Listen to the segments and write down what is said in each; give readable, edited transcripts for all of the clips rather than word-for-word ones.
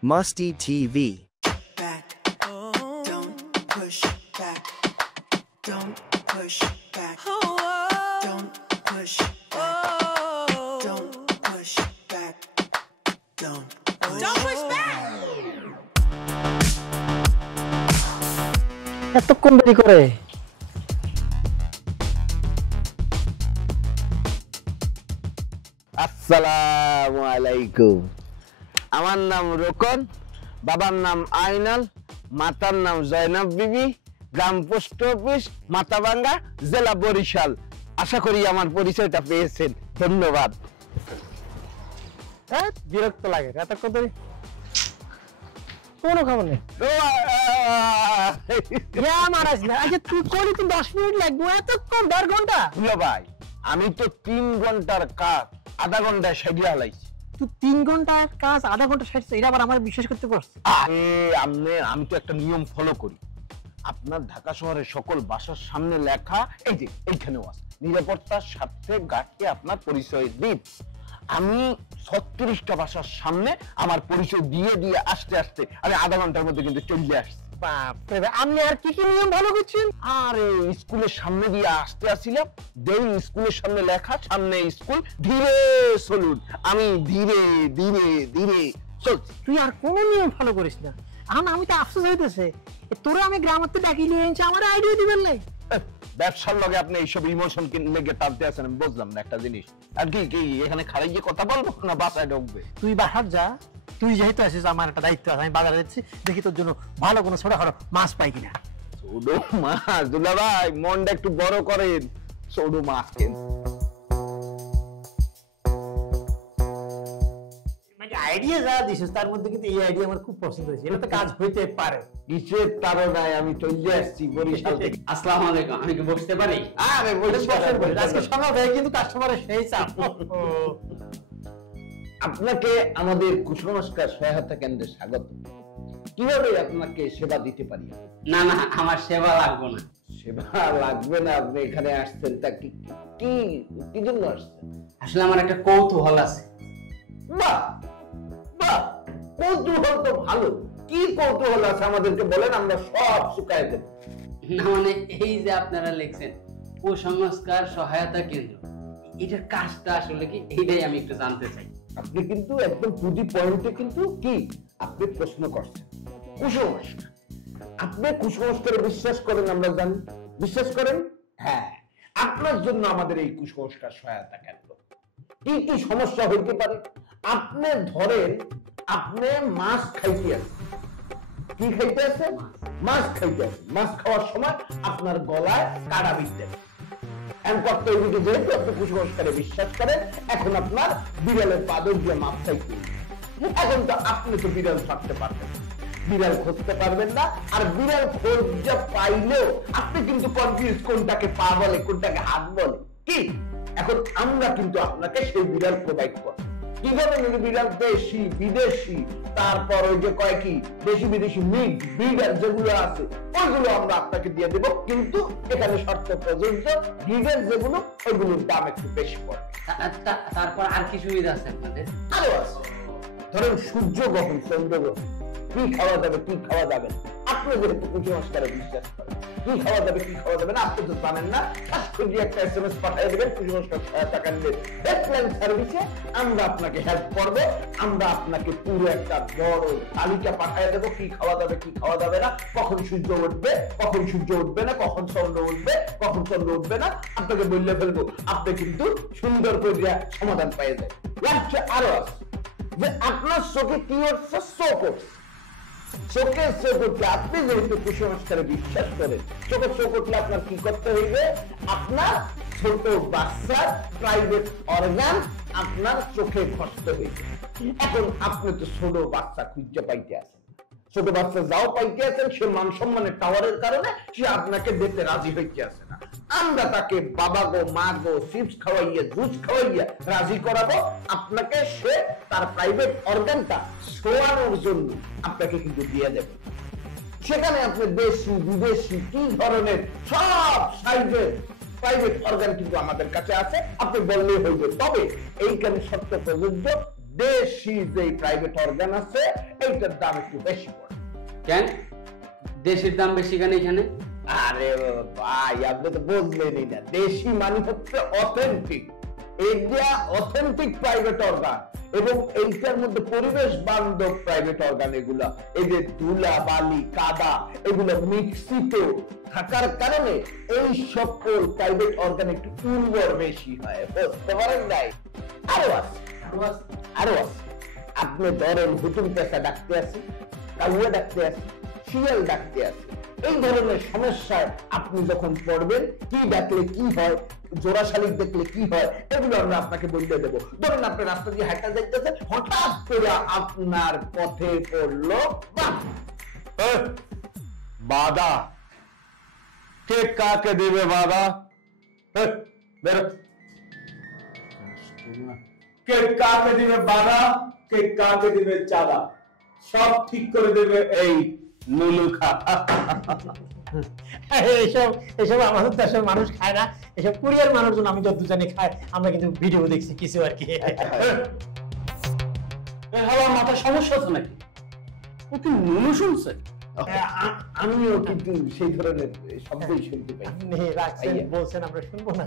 Musty TV. Back. Don't push back. Don't push back. Don't push back. Don't push back. Don't push back. এতক্ষণ দেরি করে আসসালামু আলাইকুম। আমার নাম রোকন, বাবার নাম আইনাল, মাতার নাম জয়নাব বিবি, গ্রাম পোস্ট অফিস মাথাভাঙ্গা, জেলা বরিশাল। আশা করি আমার পরিচয়টা পেয়েছেন, ধন্যবাদ। বিরক্ত লাগে এতক্ষণ দেরি কোনো খবর নেই। মারাস না, আচ্ছা তুই করি তো 10 মিনিট লাগবে, এতক্ষণ 1.5 ঘন্টা। ভাই আমি তো 3 ঘন্টার কাজ আধা ঘন্টায় সারিয়ে হালাইছি। তুই 3 ঘন্টার কাজ আধা ঘন্টা সারছিস, এটা আবার আমার বিশ্বাস করতে পারছিস? আমি তো একটা নিয়ম ফলো করি। আপনার ঢাকা শহরের সকল বাসার সামনে লেখা, এই যে এইখানেও আছে, নিরাপত্তার স্বার্থে গার্ডকে আপনার পরিচয় দিন। আমি 36টা বাসার সামনে আমার পরিচয় দিয়ে দিয়ে আস্তে আস্তে আমি আধা ঘন্টার মধ্যে কিন্তু চলে আসছি। আপনি আর কি কি নিয়ম ভালো করছেন? আরে স্কুলের সামনে দিয়ে আসতে আসছিলাম, দেই স্কুলের সামনে লেখা সামনে স্কুল, ধীরে চলুন। আমি ধীরে ধীরে ধীরে চলছি। তুই আর কোনো নিয়ম ফলো করিস না। এখন আমি তো আফসোস হইতেছে, তোরা আমি গ্রামের তো ডাকি নিয়ে এনেছি, আমার আইডিয়া দিবেন নাই। ব্যবসার লগে আপনি এইসব ইমোশন লেগে টানতে আছেন, আমি বুঝলাম না একটা জিনিস। আর কি কি এখানে খারাই গিয়ে কথা বলবো না বাসায় ঢুকবে? তুই বাসার যা, তুই যেহেতু আসিস আমার একটা দায়িত্ব আছে, আমি বাজারে যাচ্ছি, দেখি তোর জন্য ভালো কোনো ছোটখাটো মাছ পাই কিনা। ছোট মাছ? দুলা ভাই মনটা একটু বড় করেন, ছোট মাছ কেন? আইডিয়া যা দিছিস তার মধ্যে কিন্তু এই আইডিয়া আমার খুব পছন্দ হয়েছে, এটা তো কাজ হইতে পারে। কিসের তাড়নায় আমি চলে আসছি বরিশাল থেকে। আসসালামু আলাইকুম, আমি কি বসতে পারি? আরে আজকে সকাল থেকে কিন্তু কাস্টমারের সেই চাপ। আপনাকে আমাদের কুসংস্কার সহায়তা কেন্দ্রে স্বাগত। কিভাবে আপনাকে সেবা দিতে পারি? না না, আমার সেবা লাগবে না। সেবা লাগবে না? আপনি এখানে আসছেন তা কি কি কি জন্য আসছেন? আসলে আমার একটা কৌতূহল আছে। বাহ বাহ, কৌতূহল তো ভালো। কি কৌতূহল আছে আমাদেরকে বলেন, আমরা সব শুকায় দেব। না মানে এই যে আপনারা লিখছেন কুসংস্কার সহায়তা কেন্দ্র, এটার কাজটা আসলে কি, এইটাই আমি একটু জানতে চাই। আপনি কিন্তু একদম টু দি পয়েন্টে কিন্তু কি আপনি প্রশ্ন করছেন। কুসংস্কার, আপনি কুসংস্কারে বিশ্বাস করেন, আমরা জানি বিশ্বাস করেন। হ্যাঁ, আপনার জন্য আমাদের এই কুসংস্কার সহায়তা কেন্দ্র। কি কি সমস্যা হইতে পারে? আপনি ধরেন আপনি মাছ খাইতে আছেন। কি খাইতে আছেন? মাছ খাইতে আছেন। মাছ খাওয়ার সময় আপনার গলায় কাঁটা বিঁধতে যেহেতু আপনি কুসংস্কারে বিশ্বাস করেন, এখন আপনার বিড়ালের পাদর দিয়ে মাছ খাইতে, এখন তো আপনি তো বিড়াল ছাড়তে পারবেন, বিড়াল খুঁজতে পারবেন না। আর বিড়াল খোঁজা পাইলেও আপনি কিন্তু কনফিউজ, কোনটাকে পা বলে কোনটাকে হাত বলে। কি এখন আমরা কিন্তু আপনাকে সেই বিড়াল প্রোভাইড করব। কিভাবে বিড়াল? দেশি বিদেশি, তারপর ওই যে কয় কি দেশি বিদেশি মিক্স ব্রিডার যেগুলো আছে ওইগুলো আমরা আপনাকে দিয়ে দেব। কিন্তু এখানে শর্ত প্রযোজ্য, ব্রিডার যেগুলো ওইগুলোর দাম একটু বেশি পড়ে। তারপর আর কি সুবিধা আছে আপনাদের? আরো আছে, ধরেন সূর্যগ্রহণ, চন্দ্রগ্রহণ, কি খাওয়া যাবে কি খাওয়া যাবে না। আপনি যেহেতু কুসংস্কারে বিশ্বাস করেন, কি খাওয়া যাবে কি খাওয়া যাবে না আপনি তো জানেন না, একটা SMS পাঠিয়ে দেবেন কুসংস্কার সহায়তা কেন্দ্রের হেল্পলাইন সার্ভিসে, আমরা আপনাকে হেল্প করব। আমরা আপনাকে পুরো একটা বড় তালিকা পাঠিয়ে দেবো, কি খাওয়া যাবে কি খাওয়া যাবে না, কখন সূর্য উঠবে কখন সূর্য উঠবে না, কখন চন্দ্র উঠবে কখন চন্দ্র উঠবে না, আপনাকে বললে ফেলবো। আপনি কিন্তু সুন্দর করে সমাধান পেয়ে যায়। আরো আছে যে আপনার চোখে কি হচ্ছে, চোখ চোখের চোখ উঠলে, আপনি যেহেতু কুসংস্কারে বিশ্বাস করেন, চোখের চোখ উঠলে আপনার কি করতে হইবে? আপনার ছোট বাচ্চার প্রাইভেট অর্গান আপনার চোখে ঘষতে হইবে। এখন আপনি তো ছোট বাচ্চা খুঁজে পাইতে আছেন, ছোট বাচ্চা যাও পাইতে আছেন, সে মান সম্মানের টাওয়ারের কারণে সে আপনাকে দেখতে রাজি হইতে আসে না। আমরা তাকে বাবা গো মা গো চিপস খাওয়াইয়া জুস খাওয়াইয়া রাজি করাবো। আপনাকে সে তার প্রাইভেট অর্গানটা শোয়ানোর জন্য আপনাকে কিন্তু দিয়ে দেবে। সেখানে আপনি দেশি বিদেশি কি ধরনের সব সাইজের প্রাইভেট অর্গান কিন্তু আমাদের কাছে আছে, আপনি বললেই হইবে। তবে এইখানে শর্ত প্রযোজ্য, দেশি যে প্রাইভেট অর্গান আছে এইটার দাম একটু বেশি পড়ে। কেন দেশের দাম বেশি কেন এখানে? আরে ভাই আপনি তো বুঝলেনই না, দেশি মানে হচ্ছে অথেন্টিক। এইটা অথেন্টিক প্রাইভেট অর্গান এবং এইটার মধ্যে পরিবেশ বান্ধব প্রাইভেট অর্গান। এগুলা এই যে ধুলা বালি কাদা এগুলো মিক্সিত থাকার কারণে এই সকল প্রাইভেট অর্গান একটু উর্বর বেশি হয়, বুঝতে পারেন নাই? আরো আছে। আপনি ধরেন হুতুম পেশা ডাকতে আছে, কাউয়া ডাকতে আছে, শিয়াল ডাকতে আছে। এই ধরনের সমস্যায় আপনি যখন পড়বেন কি ডাকলে কি হয়, জোড়া শালিক দেখলে কি হয়, এগুলো আমরা আপনাকে বলতে দেবো। ধরুন আপনি রাস্তা দিয়ে হাঁটা যাইতেছেন, হঠাৎ করে আপনার পথে পড়লো বাধা। কে কাকে দিবে বাধা? কে কাকে দিবে বাধা, কে কাকে দিবে চাঁদা, সব ঠিক করে দেবে এই নুলুখা। এসব এসব আমাদের দেশের মানুষ খায় না, এসব কোরিয়ার মানুষজন আমি যত জানি খায়। আমরা কিন্তু ভিডিও দেখছি কিছু আর কি। হাওয়া মাথা সমস্যা আছে নাকি? ও কি নুনু শুনছে? আমিও কিন্তু সেই ধরনের শব্দই শুনতে পাই। আপনি রাখছেন বলছেন আমরা শুনবো না।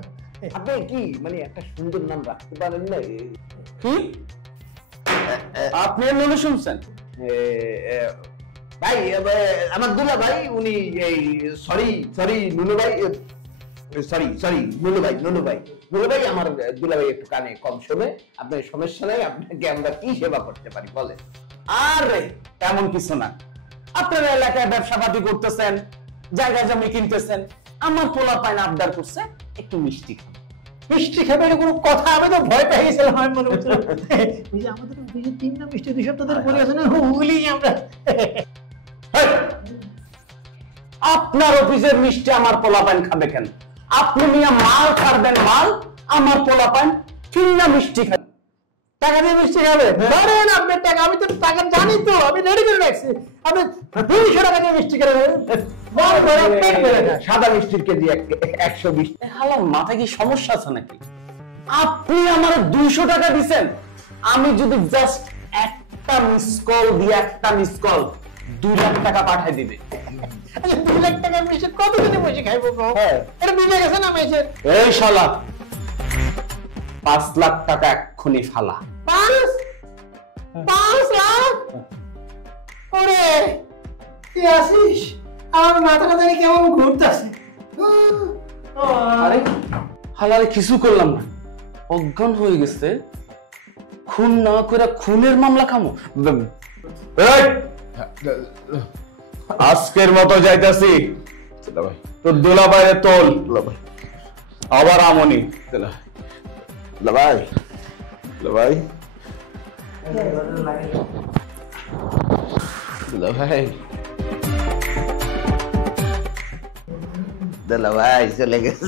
আপনি কি মানে একটা সুন্দর নাম রাখতে পারেন না? কি আপনি নুনু শুনছেন? ভাই আমার দুলা ভাই উনি এই সরি নুনু ভাই, সরি নুনু ভাই আমার দুলা ভাই একটু কানে কম শোনে। আপনার সমস্যা নাই, আপনাকে আমরা কি সেবা করতে পারি বলেন? আরে তেমন কিছু না, আপনার এলাকায় ব্যবসা পাতি করতেছেন, জায়গা জমি কিনতেছেন, আমার পোলা পাইন আবদার করছে একটু মিষ্টি খান। মিষ্টি খাবে এটা কোনো কথা? আমি তো ভয় পেয়ে গেছিলাম। আমি মনে করছিলাম ওই যে আমাদের ওই 3টা মিষ্টি 2 সপ্তাহ ধরে পড়ে আছে না, ওগুলি আমরা। আপনার অফিসের মিষ্টি আমার পোলা পাইন খাবে কেন? আপনি মিয়া মাল খাবেন মাল, আমার পোলা পাইন কিনা মিষ্টি খাবে। টাকা দিয়ে মিষ্টি খাবে? ধরেন আপনার টাকা, আমি তো টাকা জানি তো, আমি রেডি করে রাখছি। আপনি 200 টাকা দিয়ে মিষ্টি করে সাদা মিষ্টির কেজি 120। হালার মাথায় কি সমস্যা আছে নাকি? আপনি আমার 200 টাকা দিচ্ছেন, আমি যদি জাস্ট একটা মিস কল দিয়ে 2 লাখ টাকা পাঠাই দিবে। 2 লাখ টাকা মিষ্টি কতদিনে বসে খাইবো? এটা বুঝে গেছেন আমি এসে। এই শালা 5 লাখ টাকা এক্ষুনি ফালা। 5 লাখ? ওরে কি আসিস? আমার মাথাটা জানি কেমন ঘুরতেছে। আরে হালারে কিছু করলাম না, অজ্ঞান হয়ে গেছে। খুন না করে খুনের মামলা খামো? আজকের মতো যাইতাছি, তোর দোলা বাইরে তোল, আবার আমনি ভাই ভাই চলে গেছে।